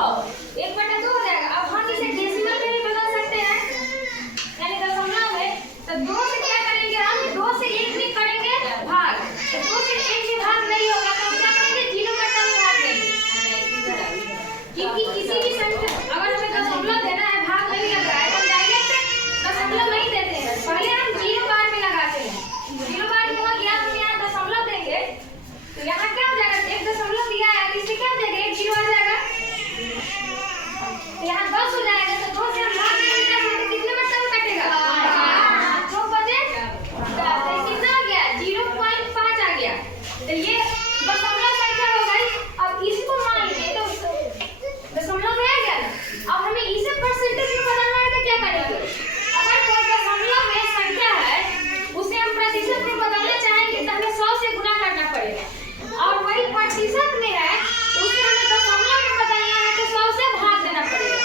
100 1/2 हो जाएगा। अब हम इसे डेसिमल में भी बदल सकते हैं, यानी दशमलव में। तो 2 से क्या करेंगे हम, 2 से 1 भी करेंगे भाग, तो 2 से 1 भी भाग नहीं होगा तो हम क्या करेंगे, 0 का टर्म भाग देंगे। क्योंकि किसी भी संख्या अगर हमें दशमलव देना है, भाग नहीं लग रहा है, तो डायरेक्ट दशमलव नहीं देते हैं, पहले हम 0 बार में लगाते हैं। 0 बार में हो गया, हम यहाँ दशमलव देंगे तो यहाँ क्या हो जाएगा, 1 दशमलव दिया है, इसे क्या देंगे, 1 0 आ जाएगा, तो यहाँ 10 हो जाएगा। तो 2 से हम भाग देंगे तो कितने में टर्म कटेगा, 2 बजे 10, तो कितना आ गया, 0.5 आ गया। तो ये दशमलव संख्या हो गई। अब इसको मान लीजिए तो दशमलव में आ गया ना, अब हमें इसे परसेंटेज में बदलना है तो क्या करेंगे, अगर कोई दशमलव में संख्या है उसे हम प्रतिशत में बदलना चाहेंगे तो हमें 100 से गुणा करना पड़ेगा, और वही प्रतिशत में है उसे हमें दशमलव में बदलना है तो 100 से भाग देना पड़ेगा।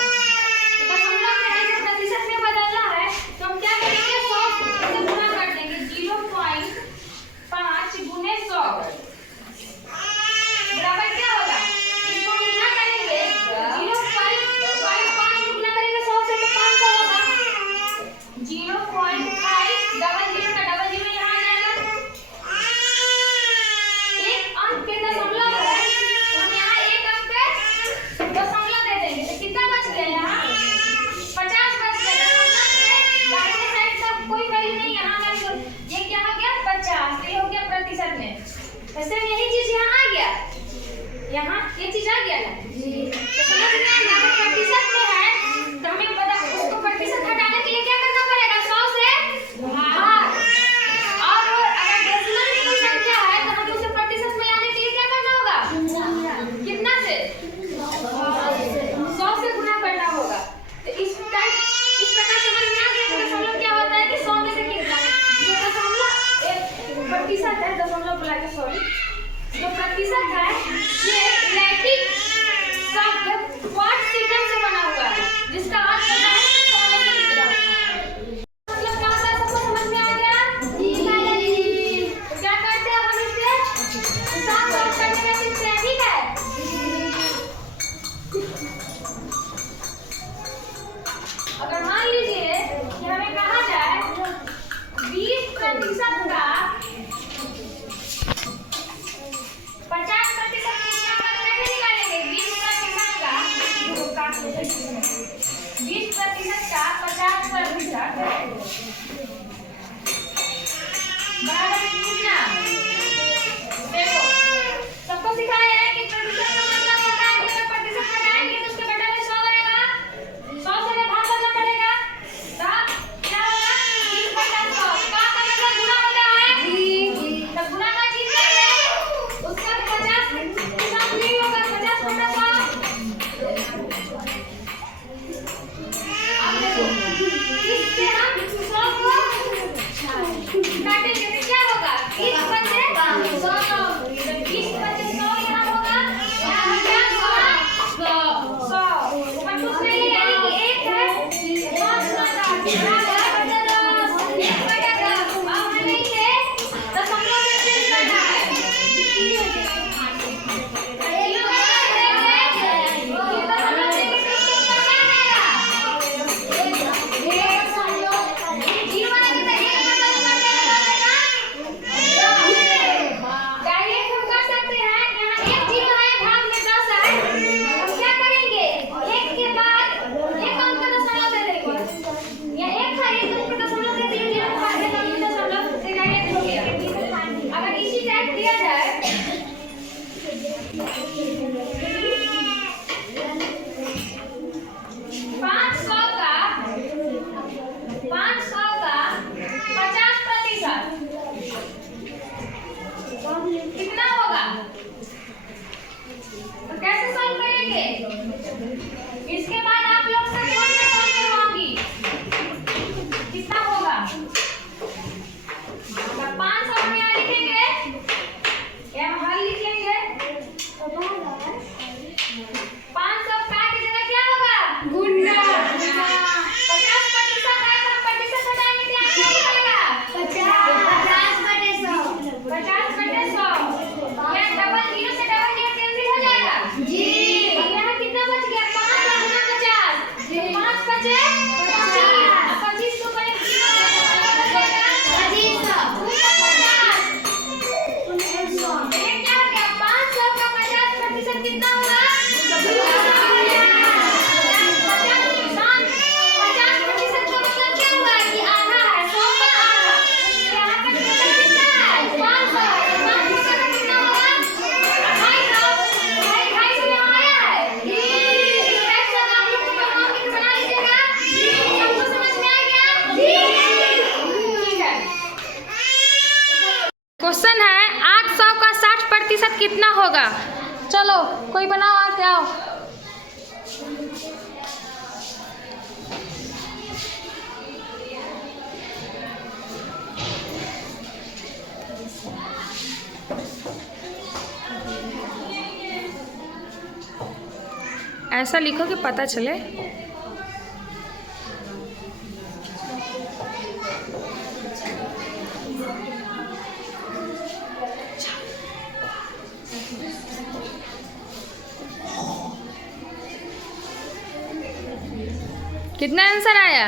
दशमलव में है तो प्रतिशत में बदलना है तो हम क्या करेंगे, 100 से गुणा कर देंगे, 0.5 गुने 100 बराबर क्या होगा, इसको गुणा करेंगे 0.5 गुणा करेंगे 100 से तो 500 होगा, 0.5 डबल जीरो का डबल जीरो यहाँ आ जाएगा। एक अंक पे दशमलव है तो हम यहाँ एक अंक पे दशमलव दे देंगे, तो कितना बच गया, यहाँ 50 बच गया। दाहिने साइड का कोई वैल्यू नहीं, यहाँ ये क्या हो गया 50, तो ये हो गया प्रतिशत में। वैसे यही चीज यहाँ आ गया, यहाँ ये चीज आ गया ना, तो समझ में आ गया। अगर प्रतिशत में है तो हमें पता उसको प्रतिशत हटाने के लिए क्या करना पड़ेगा, 100 से भाग, और अगर डेसिमल में कोई संख्या है तो हमें उसे प्रतिशत में लाने के लिए क्या करना होगा, कितना से 100 से गुणा करना होगा। तो इस प्रकार समझ में आ गया कि दशमलव क्या होता है, कि 100 में से कितना, जो दशमलव एक प्रतिशत है, दशमलव बोला के सॉरी, जो प्रतिशत है ये लैटिन शब्द वाट सेकंड से बना हुआ है, जिसका अर्थ होता है 100 में से कितना। मतलब क्या होता है, सबको समझ में आ गया, तो क्या करते हैं हम इससे हिसाब करने में सीखते हैं, ठीक है। अगर मान लीजिए कि हमें कहा जाए 20% का 50% कैसे निकालेंगे, 20% का 20% का 50% बराबर कितना, देखो सबको सिखाया है कि प्रतिशत का मतलब होता है कि अगर प्रतिशत हटाएंगे तो उसके बदले में 100 आएगा, 100 से भाग करना पड़ेगा, तब क्या होगा 20/100 का मतलब गुणा होता है, तब गुणा का चीज है उसका 50 हिसाब नहीं होगा, 50/100। अब देखो इससे हम 100 को काटेंगे तो क्या होगा, 20 बचे 100, 20 बचे 100 यहाँ होगा, यहाँ हो गया 100, ऊपर कुछ नहीं है, यानी कि 1 है 10 बराबर 10, 1/10। अब हमें इसे दशमलव में चेंज करना है, कितना होगा? 50% का मतलब क्या हुआ कि आधा है, 100 का आधा। यहाँ का टोटल कितना है? 500 है। 500 का कितना होगा? 250 यहाँ आया है। इस टाइप से आप लोग बना लीजिएगा। सबको समझ में आ गया? ठीक है। क्वेश्चन है 800 का 60% कितना होगा? चलो कोई बनाओ, आके आओ। ऐसा लिखो कि पता चले। कितना आंसर आया?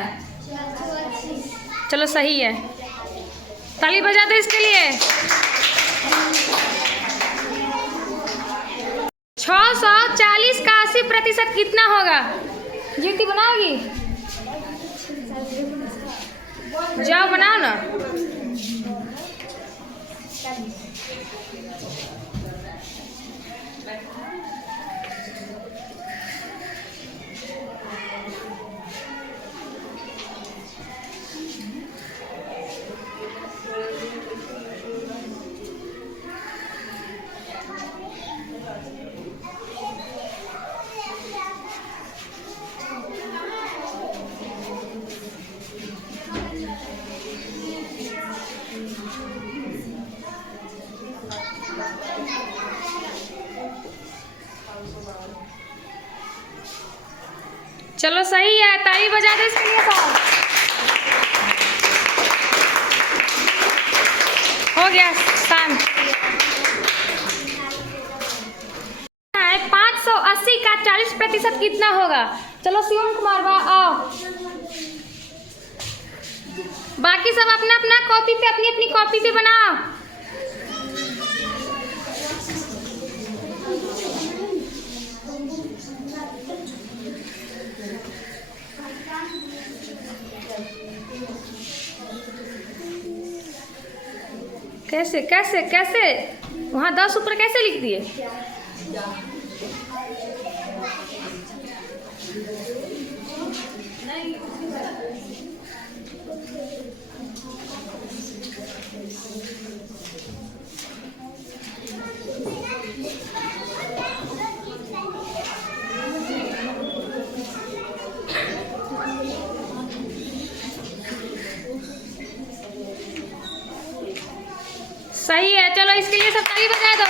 चलो सही है, ताली बजा दो इसके लिए। 640 का 80% कितना होगा? जीती बनाओगी? जाओ बनाओ ना। चलो सही है, ताली बजा दो इसके लिए। सब हो गया शांत। 580 का 40% कितना होगा? चलो शिवम कुमार बा आओ। बाकी सब अपना अपना कॉपी पे, अपनी अपनी कॉपी पे बनाओ। कैसे कैसे कैसे वहाँ 10 ऊपर कैसे लिख दिए? सही है, चलो इसके लिए सब ताली बजा दो।